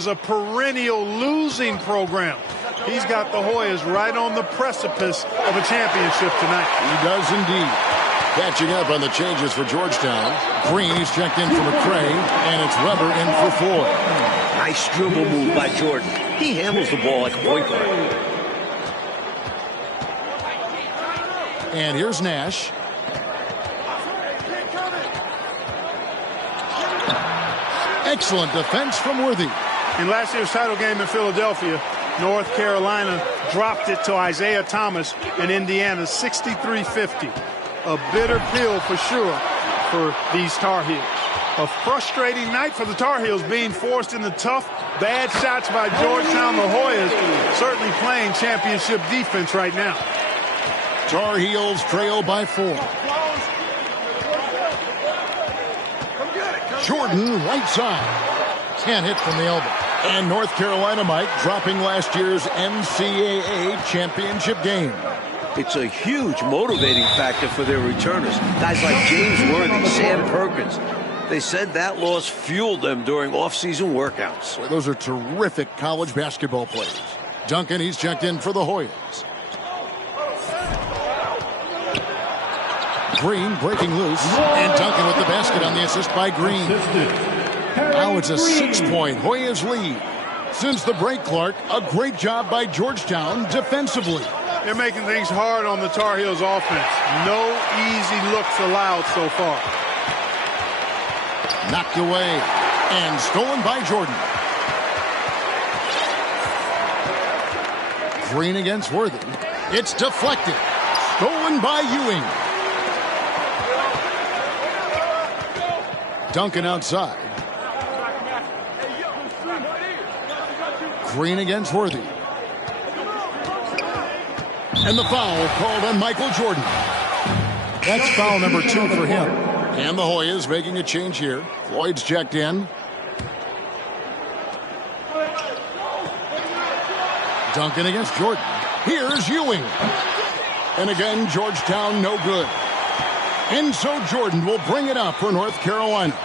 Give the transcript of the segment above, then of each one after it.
was a perennial losing program. He's got the Hoyas right on the precipice of a championship tonight. He does indeed. Catching up on the changes for Georgetown. Green is checked in for McCray, and it's Weber in for Floyd. Nice dribble move by Jordan. He handles the ball like a point guard. And here's Nash. Excellent defense from Worthy. In last year's title game in Philadelphia, North Carolina dropped it to Isaiah Thomas and Indiana 63-50. A bitter pill for sure for these Tar Heels. A frustrating night for the Tar Heels, being forced into tough, bad shots by Georgetown. The Hoyas certainly playing championship defense right now. Tar Heels trail by 4. Jordan right side. Can't hit from the elbow. And North Carolina, Mike, dropping last year's NCAA championship game. It's a huge motivating factor for their returners. Guys like James Worthy, Sam Perkins. They said that loss fueled them during off-season workouts. Well, those are terrific college basketball players. Duncan, he's checked in for the Hoyas. Green breaking loose. And Duncan with the basket on the assist by Green. Now it's a 6-point Hoyas lead. Since the break, Clark, a great job by Georgetown defensively. They're making things hard on the Tar Heels offense. No easy looks allowed so far. Knocked away and stolen by Jordan. Green against Worthy. It's deflected. Stolen by Ewing. Duncan outside. Green against Worthy. And the foul called on Michael Jordan. That's foul number 2 for him. And the Hoyas making a change here. Floyd's checked in. Duncan against Jordan. Here's Ewing. And again, Georgetown no good. And so Jordan will bring it up for North Carolina.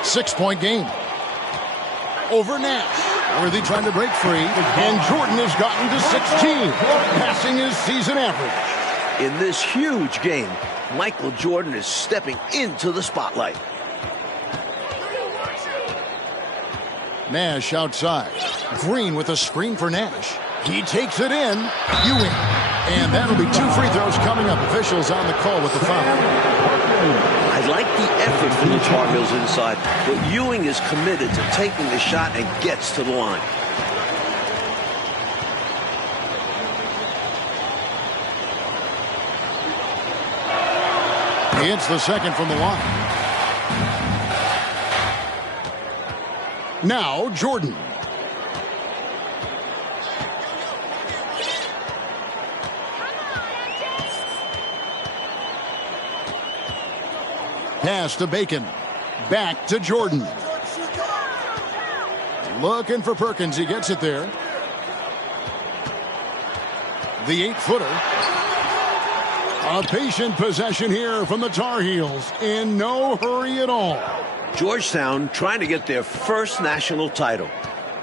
6-point game. Over Nash. Worthy trying to break free. And Jordan has gotten to 16. Passing his season average. In this huge game, Michael Jordan is stepping into the spotlight. Nash outside. Green with a screen for Nash. He takes it in. Ewing. And that'll be 2 free throws coming up. Officials on the call with the foul. I like the effort from the Tar Heels inside, but Ewing is committed to taking the shot and gets to the line. He hits the second from the line. Now Jordan. Pass to Bacon. Back to Jordan. Looking for Perkins. He gets it there. The 8-footer. A patient possession here from the Tar Heels. In no hurry at all. Georgetown trying to get their first national title.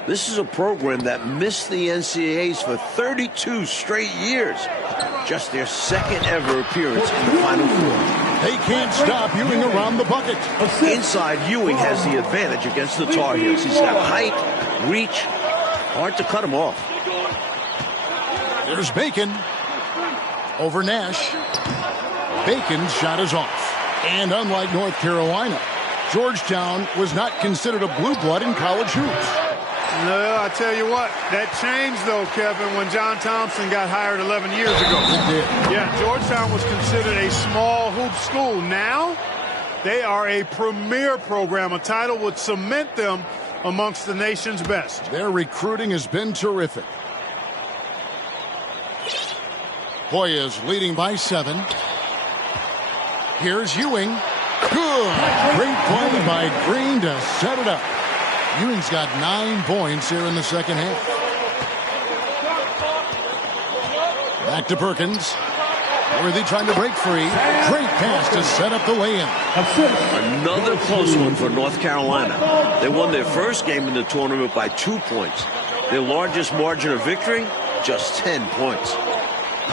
This is a program that missed the NCAAs for 32 straight years. Just their second ever appearance in the Final Four. They can't stop Ewing around the bucket. Inside, Ewing has the advantage against the Tar Heels. He's got height, reach, hard to cut him off. There's Bacon. Over Nash. Bacon's shot is off. And unlike North Carolina, Georgetown was not considered a blue blood in college hoops. No, I tell you what, that changed, though, Kevin, when John Thompson got hired 11 years ago. It did. Yeah, Georgetown was considered a small hoop school. Now, they are a premier program. A title would cement them amongst the nation's best. Their recruiting has been terrific. Hoyas leading by 7. Here's Ewing. Good. Great play by Green to set it up. Ewing's got 9 points here in the second half. Back to Perkins. Worthy trying to break free. Great pass to set up the lay-in. Another close one for North Carolina. They won their first game in the tournament by 2 points. Their largest margin of victory, just 10 points.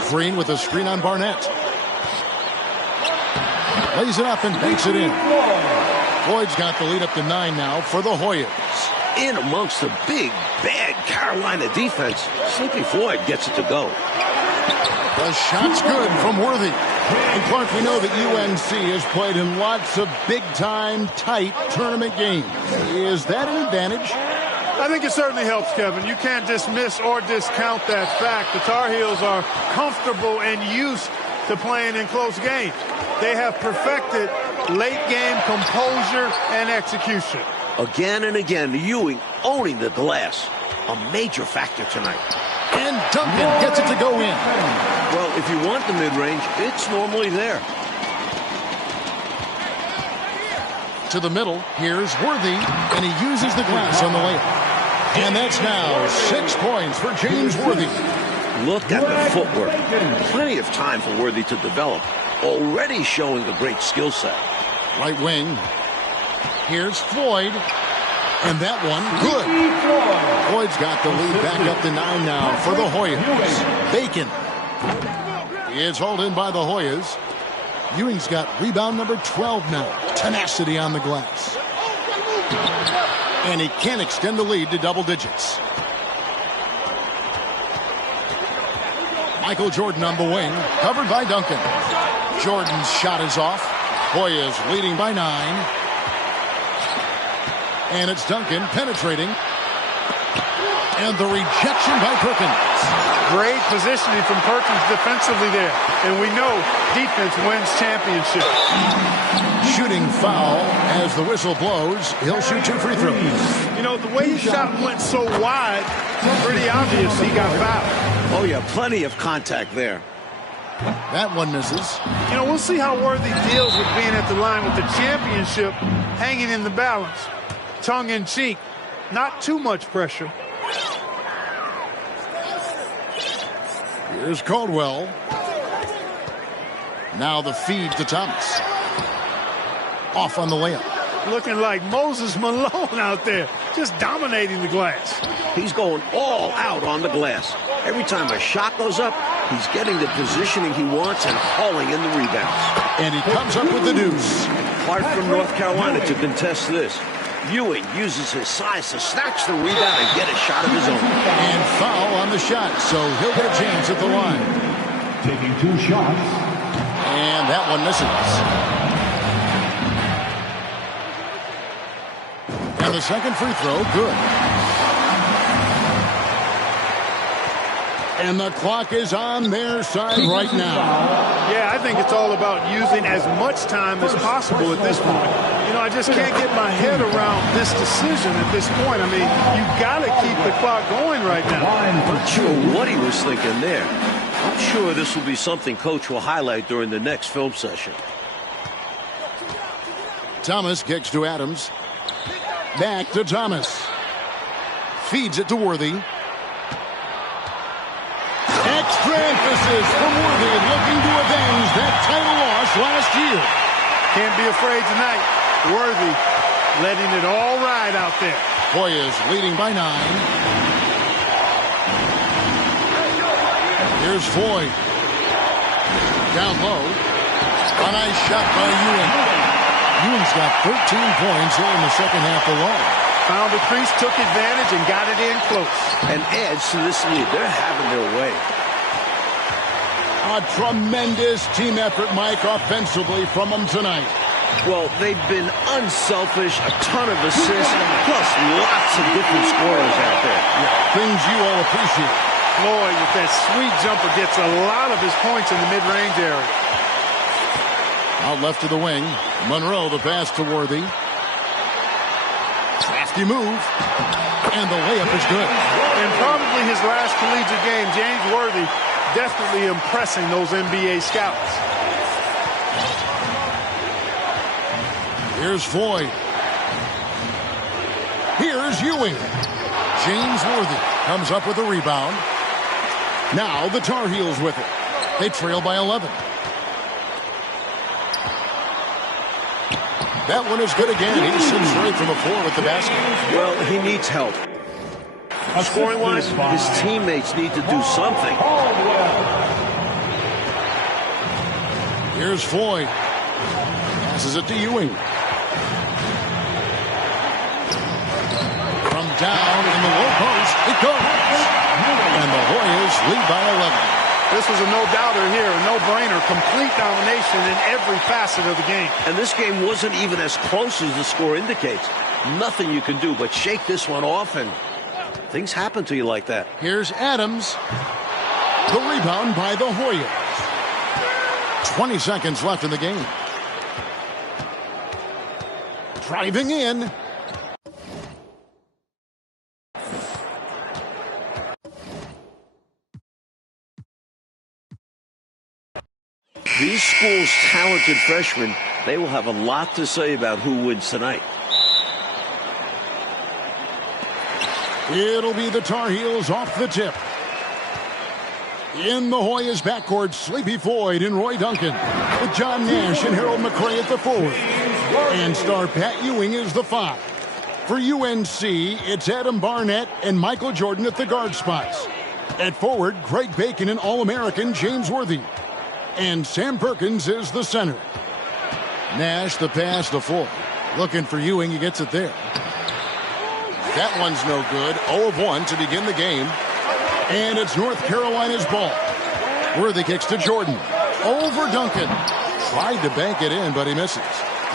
Green with a screen on Barnett. Lays it up and banks it in. Floyd's got the lead up to 9 now for the Hoyas. In amongst the big, bad Carolina defense, Sleepy Floyd gets it to go. The shot's good from Worthy. And Clark, we know that UNC has played in lots of big-time, tight tournament games. Is that an advantage? I think it certainly helps, Kevin. You can't dismiss or discount that fact. The Tar Heels are comfortable and used to playing in close games. They have perfected late-game composure and execution. Again and again, Ewing owning the glass. A major factor tonight. And Duncan gets it to go in. Well, if you want the mid-range, it's normally there. To the middle, here's Worthy, and he uses the glass on the layup. And that's now 6 points for James Worthy. Look at the footwork. Plenty of time for Worthy to develop. Already showing a great skill set. Right wing. Here's Floyd. And that one, good. Floyd's got the lead back up to 9 now for the Hoyas. Bacon. It's hauled in by the Hoyas. Ewing's got rebound number 12 now. Tenacity on the glass. And he can extend the lead to double digits. Michael Jordan on the wing, covered by Duncan. Jordan's shot is off. Hoyas leading by 9. And it's Duncan penetrating. And the rejection by Perkins. Great positioning from Perkins defensively there. And we know defense wins championships. Shooting foul as the whistle blows. He'll shoot 2 free throws. You know, the way his shot went so wide, pretty obvious he got fouled. Oh, yeah, plenty of contact there. That one misses. You know, we'll see how Worthy deals with being at the line with the championship hanging in the balance. Tongue in cheek, not too much pressure. Here's Caldwell. Now the feed to Thomas. Off on the layup. Looking like Moses Malone out there, just dominating the glass. He's going all out on the glass. Every time a shot goes up, he's getting the positioning he wants and hauling in the rebounds. And he comes up with the deuce. Hard for North Carolina to contest this. Ewing uses his size to snatch the rebound and get a shot of his own. And foul on the shot, so he'll get a chance at the line. Taking 2 shots. And that one misses. And the second free throw, good. And the clock is on their side right now. Yeah, I think it's all about using as much time as possible at this point. You know, I just can't get my head around this decision at this point. I mean, you got to keep the clock going right now. I'm not sure what he was thinking there. I'm sure this will be something Coach will highlight during the next film session. Thomas kicks to Adams. Back to Thomas. Feeds it to Worthy. Extra emphasis from Worthy, looking to avenge that title loss last year. Can't be afraid tonight. Worthy letting it all ride out there. Hoyas leading by 9. Here's Floyd. Down low. A nice shot by Ewing. Ewing's got 13 points here in the second half alone. Found the crease, took advantage, and got it in close. And adds to this lead. They're having their way. A tremendous team effort, Mike, offensively from them tonight. Well, they've been unselfish, a ton of assists, plus lots of different scorers out there. Things you all appreciate. Floyd with that sweet jumper gets a lot of his points in the mid-range area. Out left to the wing. Monroe, the pass to Worthy. Crafty move. And the layup is good. In probably his last collegiate game, James Worthy definitely impressing those NBA scouts. Here's Floyd. Here's Ewing. James Worthy comes up with a rebound. Now the Tar Heels with it. They trail by 11. That one is good again. He's 6 straight from the floor with the basket. Well, he needs help. Scoring-wise, his teammates need to do something. Here's Floyd. Passes it to Ewing. From down in the low post, it goes. And the Hoyas lead by 11. This was a no-doubter here, a no-brainer, complete domination in every facet of the game. And this game wasn't even as close as the score indicates. Nothing you can do but shake this one off, and things happen to you like that. Here's Adams. The rebound by the Hoyas. 20 seconds left in the game. Driving in. These schools' talented freshmen, they will have a lot to say about who wins tonight. It'll be the Tar Heels off the tip. In the Hoyas backcourt, Sleepy Floyd and Roy Duncan, with John Nash and Harold McRae at the forward. And star Pat Ewing is the 5. For UNC, it's Adam Barnett and Michael Jordan at the guard spots. At forward, Greg Bacon and All-American James Worthy. And Sam Perkins is the center. Nash the pass to Floyd. Looking for Ewing, he gets it there. That one's no good. 0 of 1 to begin the game. And it's North Carolina's ball. Worthy kicks to Jordan. Over Duncan. Tried to bank it in, but he misses.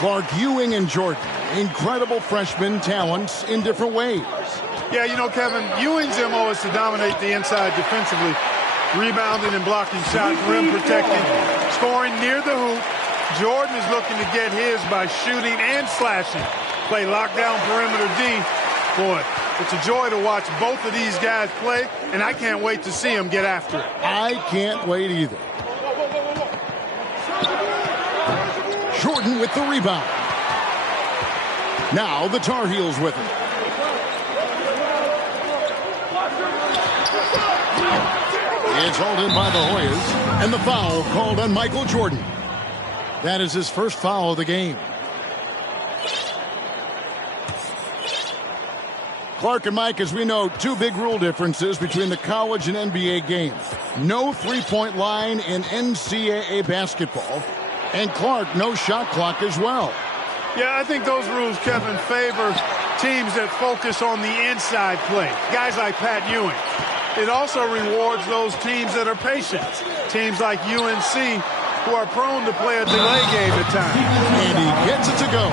Clark, Ewing, and Jordan. Incredible freshman talents in different ways. Yeah, you know, Kevin, Ewing's MO is to dominate the inside defensively. Rebounding and blocking shots, rim protecting, scoring near the hoop. Jordan is looking to get his by shooting and slashing. Play lockdown perimeter D. Boy, it's a joy to watch both of these guys play, and I can't wait to see them get after it. I can't wait either. Jordan with the rebound. Now the Tar Heels with it. It's hauled in by the Hoyas, and the foul called on Michael Jordan. That is his first foul of the game. Clark and Mike, as we know, 2 big rule differences between the college and NBA game. No three-point line in NCAA basketball. And Clark, no shot clock as well. Yeah, I think those rules, Kevin, favor teams that focus on the inside play. Guys like Pat Ewing. It also rewards those teams that are patient. Teams like UNC who are prone to play a delay game at times. And he gets it to go.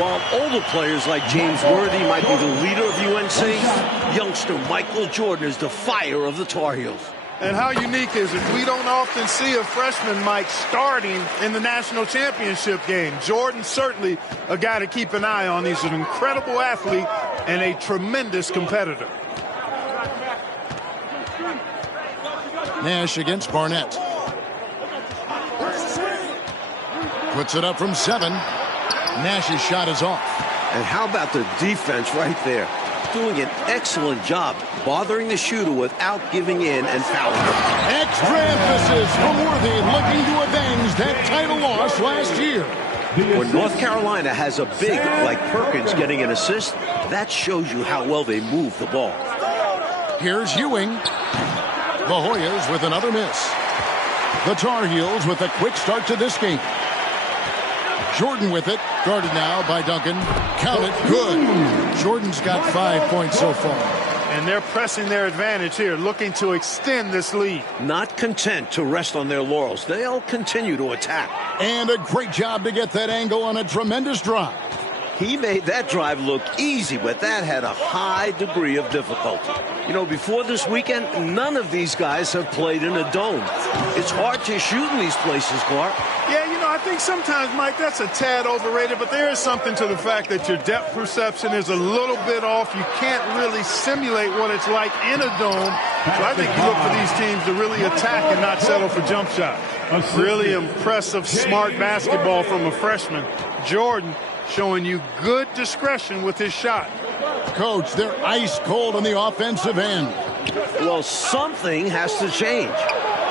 While older players like James Worthy might be the leader of UNC, youngster Michael Jordan is the fire of the Tar Heels. And how unique is it? We don't often see a freshman, Mike, starting in the national championship game. Jordan certainly a guy to keep an eye on. He's an incredible athlete and a tremendous competitor. Nash against Barnett. Puts it up from 7. Nash's shot is off. And how about the defense right there? Doing an excellent job bothering the shooter without giving in and fouling him. Extra emphasis from Worthy, looking to avenge that title loss last year. When North Carolina has a big like Perkins getting an assist, that shows you how well they move the ball. Here's Ewing. The Hoyas with another miss. The Tar Heels with a quick start to this game. Jordan with it, guarded now by Duncan. Count it, good. Jordan's got 5 points so far. And they're pressing their advantage here, looking to extend this lead. Not content to rest on their laurels. They'll continue to attack. And a great job to get that angle on a tremendous drive. He made that drive look easy, but that had a high degree of difficulty. You know, before this weekend, none of these guys have played in a dome. It's hard to shoot in these places, Clark. Yeah, you know, I think sometimes, Mike, that's a tad overrated, but there is something to the fact that your depth perception is a little bit off. You can't really simulate what it's like in a dome. So I think you look for these teams to really attack and not settle for jump shots. Really impressive, smart basketball from a freshman. Jordan showing you good discretion with his shot. Coach, they're ice cold on the offensive end. Well, something has to change.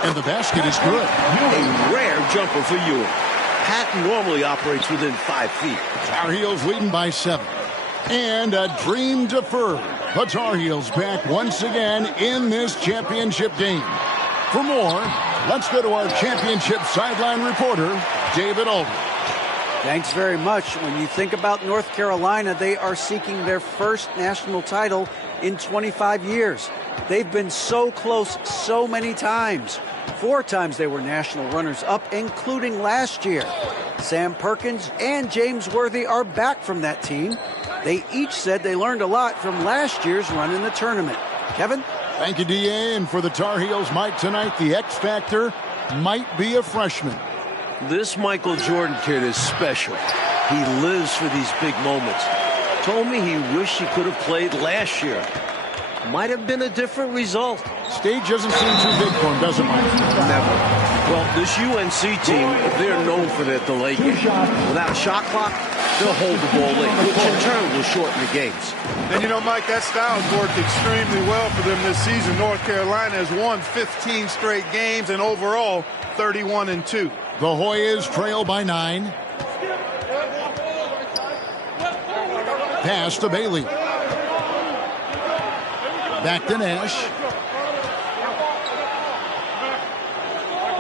And the basket is good. A rare jumper for Ewing. Pat normally operates within 5 feet. Tar Heels leading by 7. And a dream deferred. The Tar Heels back once again in this championship game. For more, let's go to our championship sideline reporter, David Aldridge. Thanks very much. When you think about North Carolina, they are seeking their first national title in 25 years. They've been so close so many times. 4 times they were national runners-up, including last year. Sam Perkins and James Worthy are back from that team. They each said they learned a lot from last year's run in the tournament. Kevin? Thank you, D.A. And for the Tar Heels, Mike, tonight, the X Factor might be a freshman. This Michael Jordan kid is special. He lives for these big moments. Told me he wished he could have played last year. Might have been a different result. Stage doesn't seem too big for him, does it, Mike? Never. Well, this UNC team, they're known for their delay game. Without a shot clock, they'll hold the ball late, which in turn will shorten the games. And you know, Mike, that style's worked extremely well for them this season. North Carolina has won 15 straight games and overall 31-2. The Hoyas trail by 9. Pass to Bailey. Back to Nash.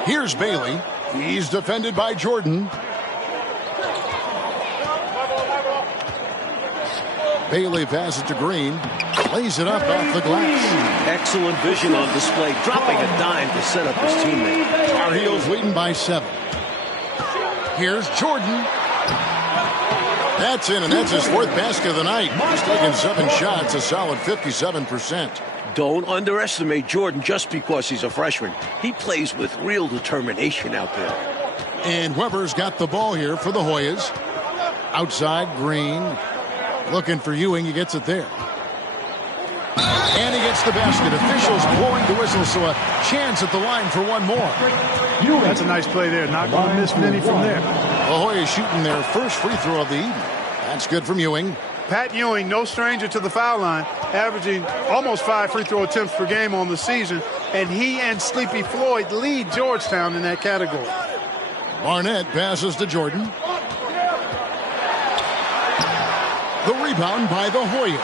Here's Bailey. He's defended by Jordan. Bailey passes to Green. Lays it up off the glass. Excellent vision on display, dropping a dime to set up his teammate. Tar Heels leading by 7. Here's Jordan. That's in, and that's his 4th basket of the night. He's taken 7 shots, a solid 57%. Don't underestimate Jordan just because he's a freshman. He plays with real determination out there. And Weber's got the ball here for the Hoyas. Outside, Green. Looking for Ewing. He gets it there. And he gets the basket. Officials blowing the whistle, so a chance at the line for one more. That's a nice play there. Not going to miss many from there. The Hoyas shooting their first free throw of the evening. That's good from Ewing. Pat Ewing, no stranger to the foul line, averaging almost 5 free throw attempts per game on the season, and he and Sleepy Floyd lead Georgetown in that category. Barnett passes to Jordan. The rebound by the Hoyas.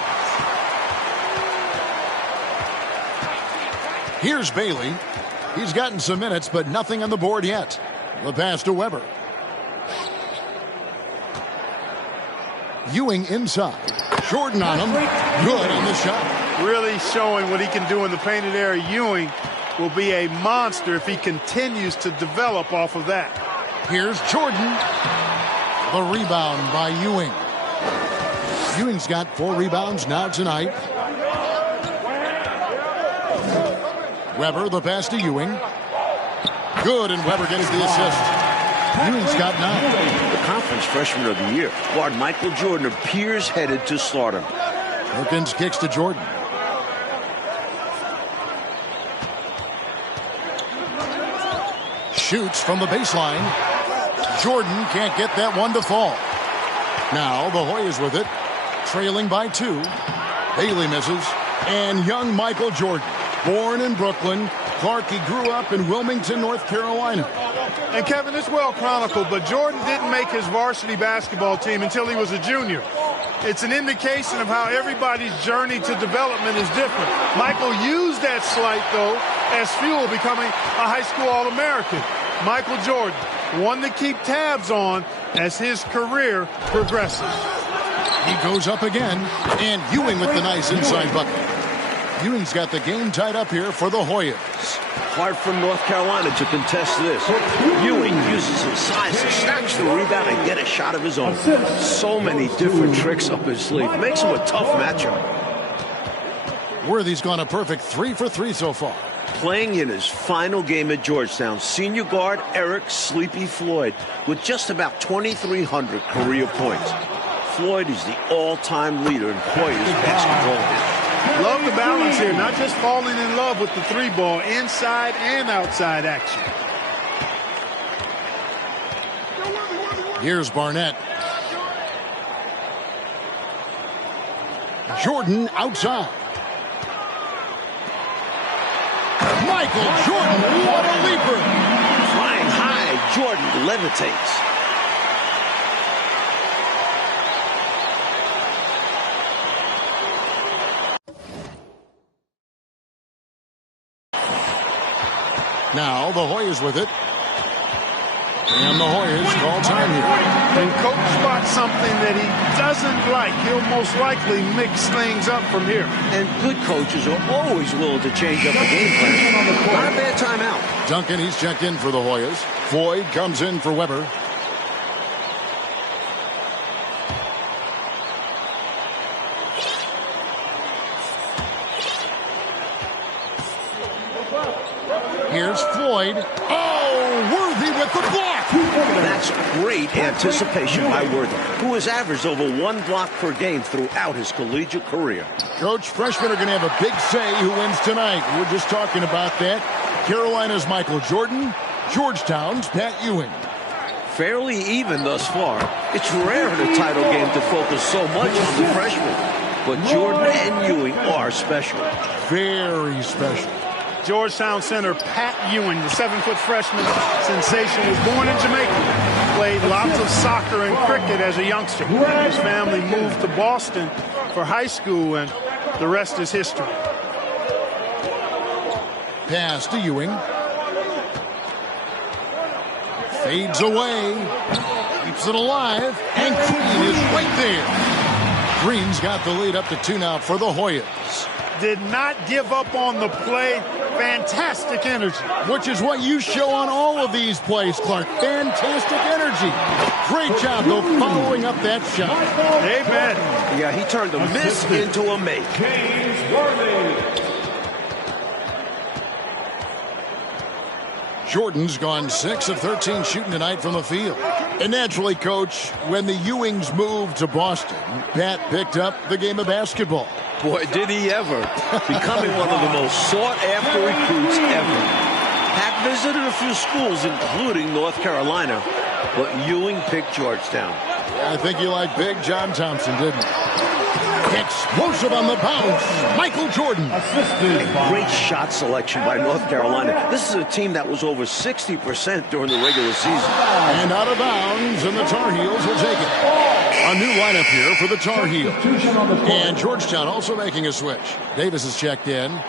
Here's Bailey. He's gotten some minutes, but nothing on the board yet. The pass to Weber. Ewing inside. Jordan on him. Good on the shot. Really showing what he can do in the painted area. Ewing will be a monster if he continues to develop off of that. Here's Jordan. The rebound by Ewing. Ewing's got 4 rebounds now tonight. Weber, the pass to Ewing. Good, and Weber gets the assist. Ewing's got 9. The conference freshman of the year. Guard Michael Jordan appears headed to stardom. Perkins kicks to Jordan. Shoots from the baseline. Jordan can't get that one to fall. Now the Hoyas with it. Trailing by 2. Bailey misses. And young Michael Jordan, born in Brooklyn. Clark, he grew up in Wilmington, North Carolina. And Kevin, it's well chronicled, but Jordan didn't make his varsity basketball team until he was a junior. It's an indication of how everybody's journey to development is different. Michael used that slight, though, as fuel, becoming a high school All-American. Michael Jordan, one to keep tabs on as his career progresses. He goes up again, and Ewing with the nice inside bucket. Ewing's got the game tied up here for the Hoyas. Hard for North Carolina to contest this. Ewing uses his size to snatch the rebound and get a shot of his own. So many different tricks up his sleeve. Makes him a tough matchup. Worthy's gone a perfect 3 for 3 so far. Playing in his final game at Georgetown, senior guard Eric Sleepy Floyd with just about 2,300 career points. Floyd is the all-time leader in Hoyas basketball. Love the balance here, not just falling in love with the 3-ball, inside and outside action. Here's Barnett. Jordan outside. Michael Jordan, what a leaper. Flying high, Jordan levitates. Now the Hoyas with it. And the Hoyas call time here. When coach spots something that he doesn't like, he'll most likely mix things up from here. And good coaches are always willing to change up a game plan. Not a bad timeout. Duncan, he's checked in for the Hoyas. Floyd comes in for Weber. Here's Floyd. Oh, Worthy with the block. That's great anticipation by Worthy, who has averaged over 1 block per game throughout his collegiate career. Coach, freshmen are going to have a big say who wins tonight. We're just talking about that. Carolina's Michael Jordan, Georgetown's Pat Ewing. Fairly even thus far. It's rare in a title game to focus so much on the freshmen. But Jordan and Ewing are special. Very special. Georgetown center Pat Ewing, the 7-foot freshman sensation, was born in Jamaica. Played lots of soccer and cricket as a youngster. His family moved to Boston for high school, and the rest is history. Pass to Ewing. Fades away. Keeps it alive. And Green is right there. Green's got the lead up to 2 now for the Hoyas. Did not give up on the play. Fantastic energy. Which is what you show on all of these plays, Clark. Fantastic energy. Great job, though, following up that shot. Amen. Yeah, he turned a miss into a make. James Worthy. Jordan's gone 6 of 13 shooting tonight from the field. And naturally, Coach, when the Ewings moved to Boston, Pat picked up the game of basketball. Boy, did he ever. Becoming one of the most sought-after recruits ever. Pat visited a few schools, including North Carolina, but Ewing picked Georgetown. I think you liked Big John Thompson, didn't you? Explosive on the bounce. Michael Jordan. Great shot selection by North Carolina. This is a team that was over 60% during the regular season. And out of bounds, and the Tar Heels will take it. A new lineup here for the Tar Heels. And Georgetown also making a switch. Davis is checked in.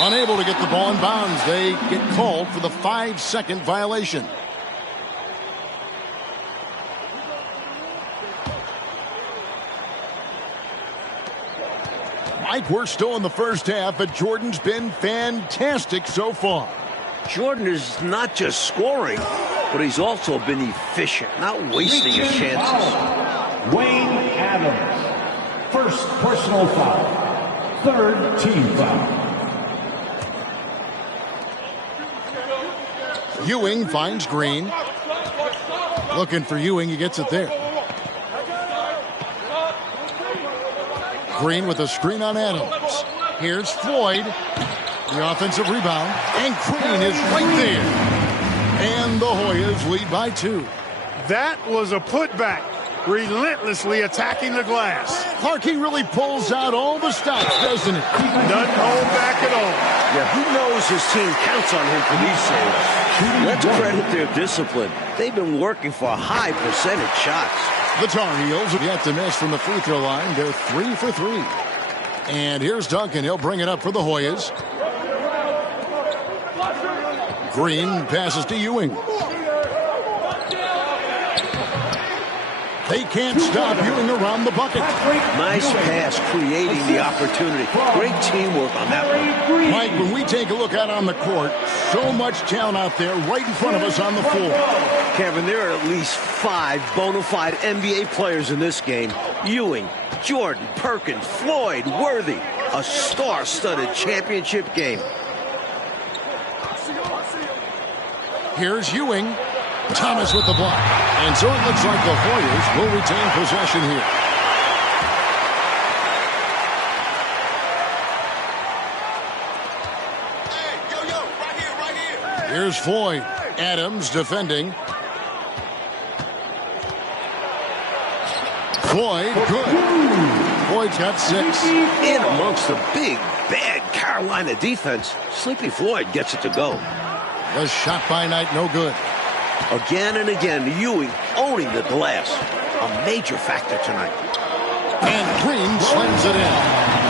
Unable to get the ball in bounds. They get called for the 5-second violation. Mike, we're still in the first half, but Jordan's been fantastic so far. Jordan is not just scoring, but he's also been efficient, not wasting his chances. Wayne Adams. First personal foul. Third team foul. Ewing finds Green. Looking for Ewing. He gets it there. Green with a screen on Adams. Here's Floyd. The offensive rebound. And Green is right there. And the Hoyas lead by 2. That was a putback. Relentlessly attacking the glass. Clark, he really pulls out all the stops, doesn't he? Doesn't hold back at all. Yeah, he knows his team counts on him for these saves. Let's credit their discipline. They've been working for high percentage shots. The Tar Heels have yet to miss from the free throw line. They're 3 for 3. And here's Duncan. He'll bring it up for the Hoyas. Green passes to Ewing. They can't stop Ewing around the bucket. Nice pass, creating the opportunity. Great teamwork on that one. Mike, when we take a look out on the court, so much talent out there right in front of us on the floor. Kevin, there are at least 5 bona fide NBA players in this game. Ewing, Jordan, Perkins, Floyd, Worthy. A star-studded championship game. Here's Ewing. Thomas with the block. And so it looks like the Hoyas will retain possession here. Here's Floyd. Adams defending. Floyd, good. Floyd's got 6. In amongst the big, bad Carolina defense, Sleepy Floyd gets it to go. The shot by Knight, no good. Again and again, Ewing owning the glass. A major factor tonight. And Green slams it in.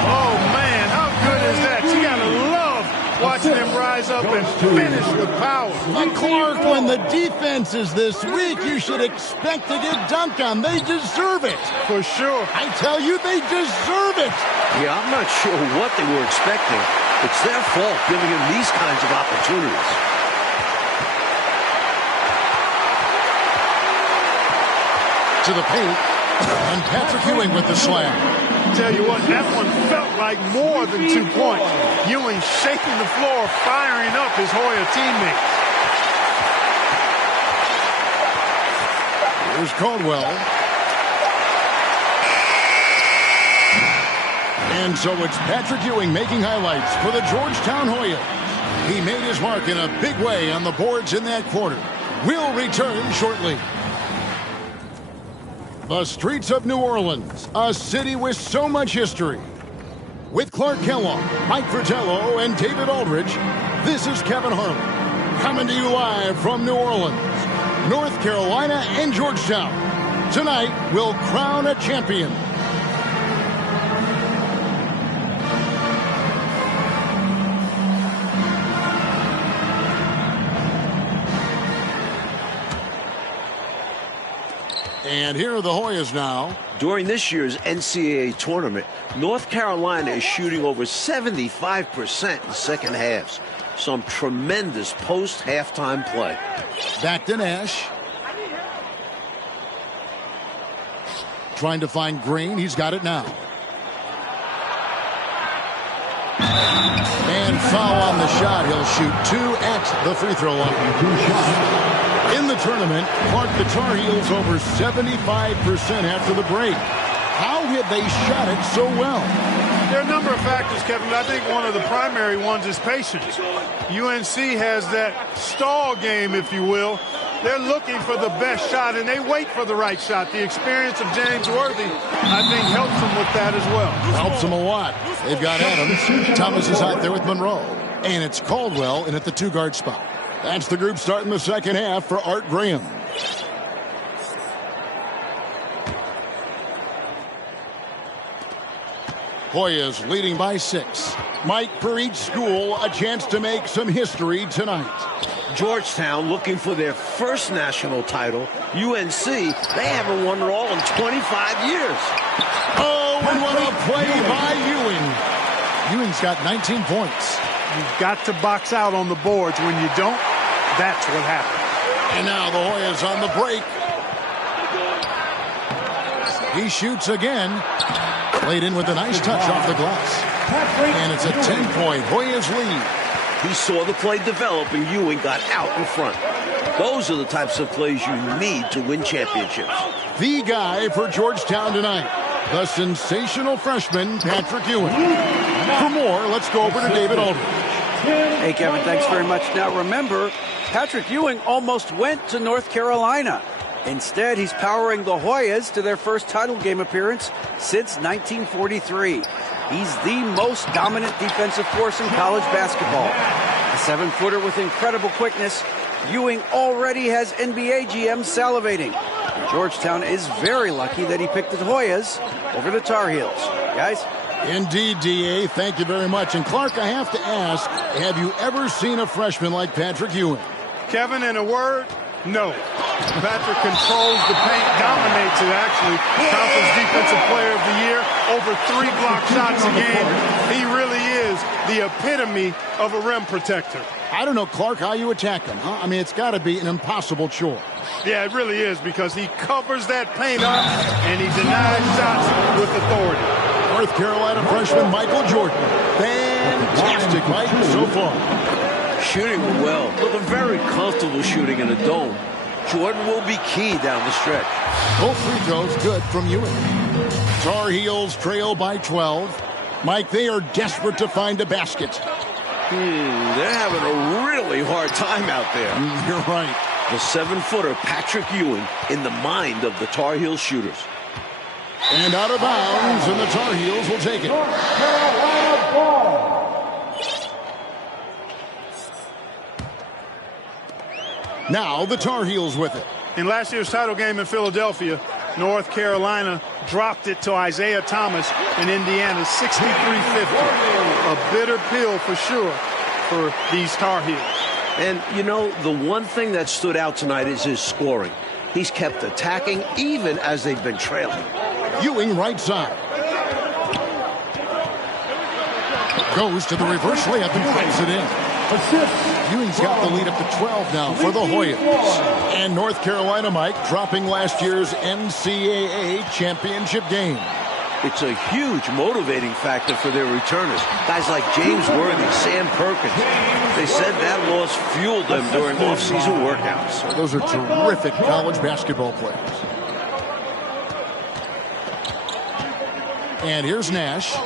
Oh, man, how good is that? You got to love watching him rise up and finish with power. And Clark, when the defense is this weak, you should expect to get dunked on. They deserve it. For sure. I tell you, they deserve it. Yeah, I'm not sure what they were expecting. It's their fault giving him these kinds of opportunities. To the paint, and Patrick Ewing with the slam. Tell you what, that one felt like more than 2 points. Ewing shaking the floor, firing up his Hoya teammates. Here's Caldwell. And so it's Patrick Ewing making highlights for the Georgetown Hoyas. He made his mark in a big way on the boards in that quarter. We'll return shortly. The streets of New Orleans, a city with so much history. With Clark Kellogg, Mike Fratello, and David Aldridge, this is Kevin Harlan, coming to you live from New Orleans, North Carolina, and Georgetown. Tonight, we'll crown a champion. And here are the Hoyas now. During this year's NCAA tournament, North Carolina is shooting over 75% in second halves. Some tremendous post-halftime play. Back to Nash. Trying to find Green. He's got it now. And foul on the shot. He'll shoot 2 at the free throw line. In the tournament, Clark, the Tar Heels over 75% after the break. How have they shot it so well? There are a number of factors, Kevin, but I think one of the primary ones is patience. UNC has that stall game, if you will. They're looking for the best shot, and they wait for the right shot. The experience of James Worthy, I think, helps them with that as well. Helps them a lot. They've got Adams. Thomas is out there with Monroe. And it's Caldwell in at the 2-guard spot. That's the group starting the second half for Art Graham. Hoyas leading by 6. Mike, for each school, a chance to make some history tonight. Georgetown looking for their first national title. UNC, they haven't won it all in 25 years. Oh, and what a play by Ewing. Ewing's got 19 points. You've got to box out on the boards. When you don't, that's what happens. And now the Hoyas on the break. He shoots again. Played in with a nice touch off the glass. And it's a 10-point Hoyas lead. He saw the play develop, and Ewing got out in front. Those are the types of plays you need to win championships. The guy for Georgetown tonight, the sensational freshman, Patrick Ewing. For more, let's go over to David Aldridge. Hey, Kevin, thanks very much. Now, remember, Patrick Ewing almost went to North Carolina. Instead, he's powering the Hoyas to their first title game appearance since 1943. He's the most dominant defensive force in college basketball. A 7-footer with incredible quickness, Ewing already has NBA GMs salivating. And Georgetown is very lucky that he picked the Hoyas over the Tar Heels. Guys? Indeed, D.A., thank you very much. And Clark, I have to ask, have you ever seen a freshman like Patrick Ewing? Kevin, in a word, no. Patrick controls the paint, dominates it actually. Conference Defensive Player of the Year, over 3 block shots a game. He really is the epitome of a rim protector. I don't know, Clark, how you attack him, huh? I mean, it's got to be an impossible chore. Yeah, it really is, because he covers that paint up and he denies shots with authority. North Carolina freshman Michael Jordan. Fantastic night so far. Shooting well. Looking very comfortable shooting in a dome. Jordan will be key down the stretch. Both free throws good from Ewing. Tar Heels trail by 12. Mike, they are desperate to find a basket. They're having a really hard time out there. You're right. The 7-footer Patrick Ewing in the mind of the Tar Heels shooters. And out of bounds, and the Tar Heels will take it. North Carolina ball. Now the Tar Heels with it. In last year's title game in Philadelphia, North Carolina dropped it to Isaiah Thomas in Indiana, 63-50. A bitter pill for sure for these Tar Heels. And, you know, the one thing that stood out tonight is his scoring. He's kept attacking even as they've been trailing. Ewing right side. Goes to the reverse layup and puts it in. Ewing's got the lead up to 12 now for the Hoyas. And North Carolina, Mike, dropping last year's NCAA championship game. It's a huge motivating factor for their returners. Guys like James Worthy, Sam Perkins. They said that loss fueled them during off-season workouts. Those are terrific college basketball players. And here's Nash.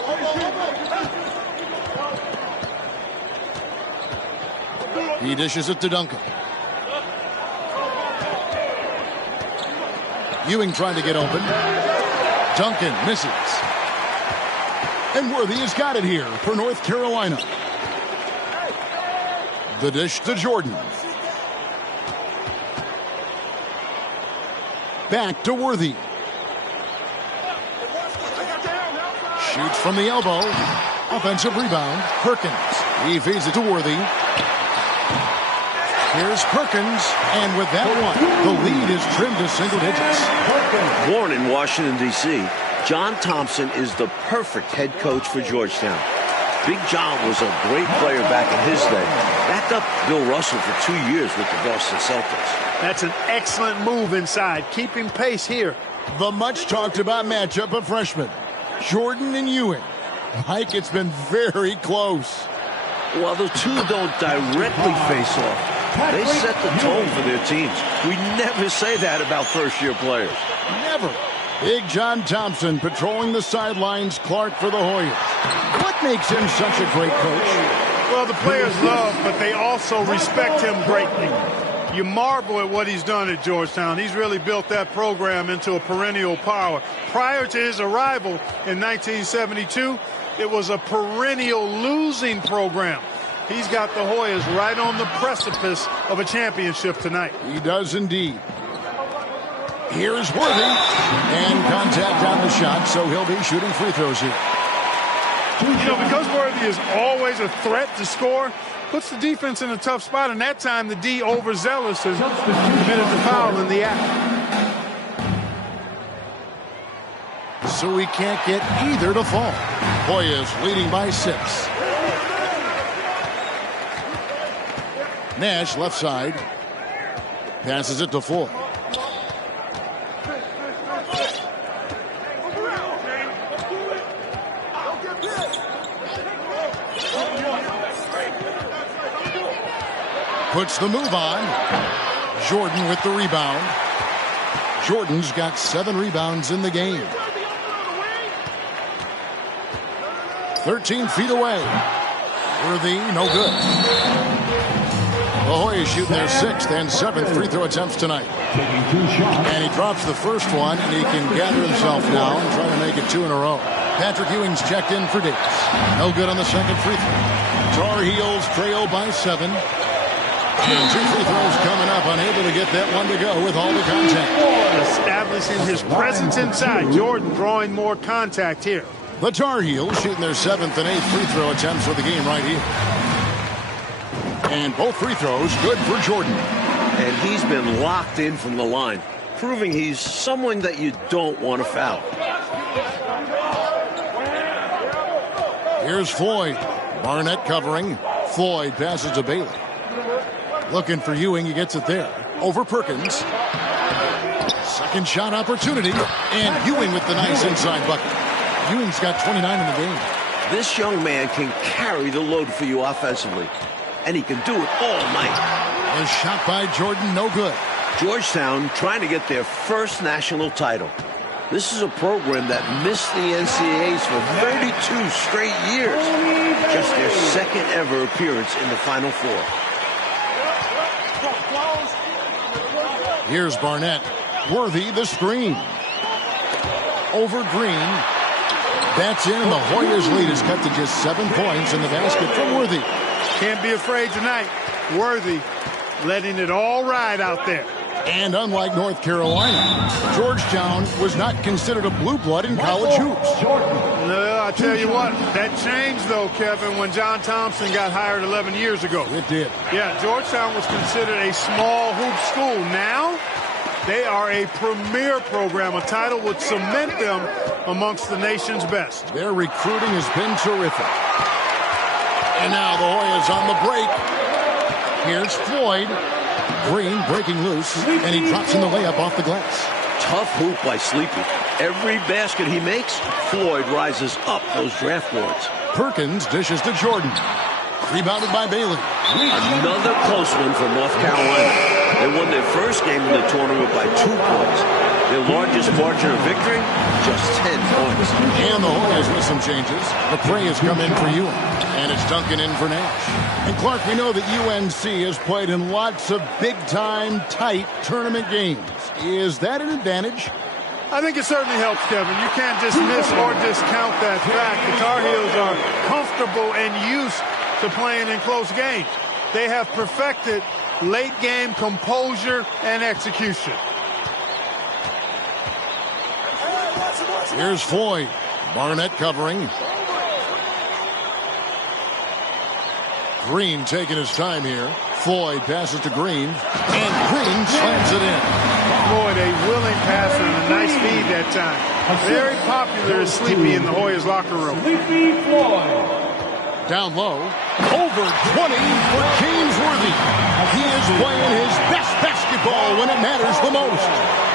He dishes it to Duncan. Ewing trying to get open. Duncan misses. And Worthy has got it here for North Carolina. The dish to Jordan. Back to Worthy. Shoots from the elbow. Offensive rebound. Perkins. He feeds it to Worthy. Here's Perkins, and with that one, the lead is trimmed to single digits. Born in Washington, D.C., John Thompson is the perfect head coach for Georgetown. Big John was a great player back in his day. Backed up Bill Russell for 2 years with the Boston Celtics. That's an excellent move inside, keeping pace here. The much-talked-about matchup of freshmen, Jordan and Ewing. Mike, it's been very close. While the two don't directly face off, they set the tone for their teams. We never say that about first-year players. Never. Big John Thompson patrolling the sidelines. Clark for the Hoyas. What makes him such a great coach? Well, the players love, but they also respect him greatly. You marvel at what he's done at Georgetown. He's really built that program into a perennial power. Prior to his arrival in 1972, it was a perennial losing program. He's got the Hoyas right on the precipice of a championship tonight. He does indeed. Here's Worthy. And contact on the shot, so he'll be shooting free throws here. You know, because Worthy is always a threat to score, puts the defense in a tough spot, and that time the D overzealous and committed the foul in the act. So he can't get either to fall. Hoyas leading by 6. Nash left side. Passes it to Floyd. Puts the move on. Jordan with the rebound. Jordan's got 7 rebounds in the game. 13 feet away. Worthy, no good. The Hoyas shooting their 6th and 7th free throw attempts tonight. And he drops the first one, and he can gather himself now and try to make it 2 in a row. Patrick Ewing's checked in for Davis. No good on the second free throw. Tar Heels trail by 7. And 2 free throws coming up, unable to get that one to go with all the contact. Establishing his presence inside. Jordan drawing more contact here. The Tar Heels shooting their 7th and 8th free throw attempts for the game right here. And both free throws good for Jordan. And he's been locked in from the line, proving he's someone that you don't want to foul. Here's Floyd. Barnett covering. Floyd passes to Bailey. Looking for Ewing. He gets it there. Over Perkins. Second shot opportunity. And Ewing with the nice inside bucket. Ewing's got 29 in the game. This young man can carry the load for you offensively. And he can do it all night. A shot by Jordan, no good. Georgetown trying to get their first national title. This is a program that missed the NCAAs for 32 straight years. Just their second ever appearance in the Final Four. Here's Barnett. Worthy the screen. Over Green. That's in. The Hoyas lead is cut to just 7 points in the basket from Worthy. Can't be afraid tonight. Worthy letting it all ride out there. And unlike North Carolina, Georgetown was not considered a blue blood in college hoops. No, I tell you what, that changed though, Kevin, when John Thompson got hired 11 years ago. It did. Yeah, Georgetown was considered a small hoop school. Now, they are a premier program. A title would cement them amongst the nation's best. Their recruiting has been terrific. And now the Hoyas on the break. Here's Floyd. Green breaking loose, and he drops in the layup off the glass. Tough hoop by Sleepy. Every basket he makes, Floyd rises up those draft boards. Perkins dishes to Jordan. Rebounded by Bailey. Another close one for North Carolina. They won their first game in the tournament by 2 points. Their largest margin of victory, just 10 points. And the Hoyas with some changes. McCray has come in for Ewing, and it's Duncan in for Nash. And Clark, we know that UNC has played in lots of big-time, tight tournament games. Is that an advantage? I think it certainly helps, Kevin. You can't dismiss or discount that fact. The Tar Heels are comfortable and used to playing in close games. They have perfected late-game composure and execution. Here's Floyd. Barnett covering. Green taking his time here. Floyd passes to Green, and Green slams it in. Floyd, a willing passer and a nice feed that time. Very popular as Sleepy in the Hoyas locker room. Sleepy Floyd. Down low, over 20 for James Worthy. He is playing his best basketball when it matters the most.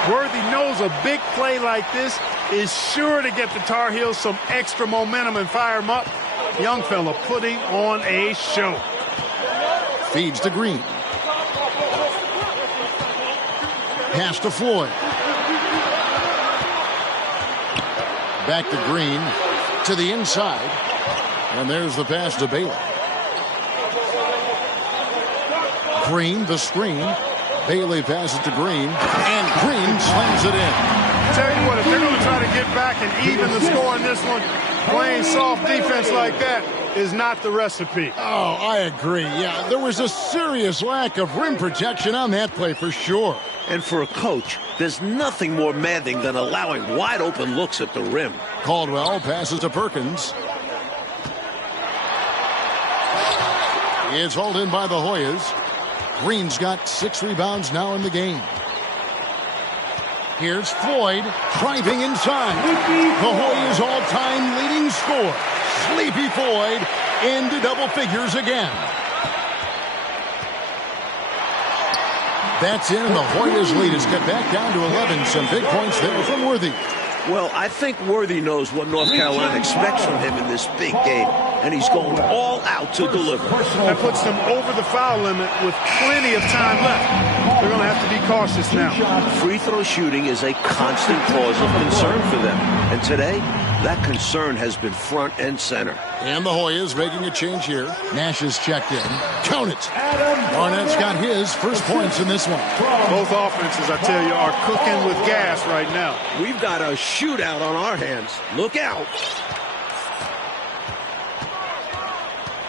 Worthy knows a big play like this is sure to get the Tar Heels some extra momentum and fire them up. Young fella putting on a show. Feeds to Green. Pass to Floyd. Back to Green. To the inside. And there's the pass to Bailey. Green, the screen. Bailey passes to Green. And Green slams it in. Tell you what, if they're going to try to get back and even the score in this one, playing soft defense like that is not the recipe. Oh, I agree. Yeah, there was a serious lack of rim protection on that play for sure. And for a coach, there's nothing more maddening than allowing wide open looks at the rim. Caldwell passes to Perkins. It's hauled in by the Hoyas. Green's got 6 rebounds now in the game. Here's Floyd driving inside. The Hoyas' all-time leading scorer. Sleepy Floyd into double figures again. That's in. The Hoyas' lead is cut back down to 11. Some big points there from Worthy. Well, I think Worthy knows what North Carolina expects from him in this big game, and he's going all out to deliver. That puts them over the foul limit with plenty of time left. They're going to have to be cautious now. Free throw shooting is a constant cause of concern for them, and today, that concern has been front and center. And the Hoyas making a change here. Nash is checked in. Count it. Barnett's got his first points in this one. Both offenses, I tell you, are cooking with gas right now. We've got a shootout on our hands. Look out.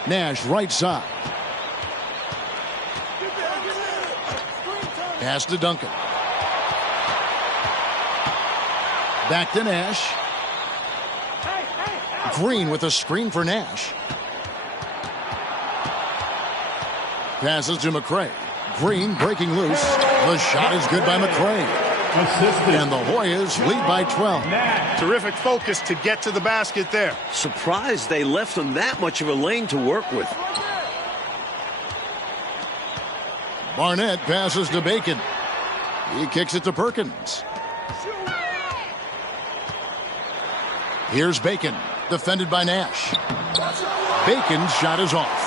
Nash right side. Pass to Duncan. Back to Nash. Green with a screen for Nash. Passes to McCray. Green breaking loose. The shot is good by McCray. And the Hoyas lead by 12. Terrific focus to get to the basket there. Surprised they left them that much of a lane to work with. Barnett passes to Bacon. He kicks it to Perkins. Here's Bacon, defended by Nash. Bacon's shot is off.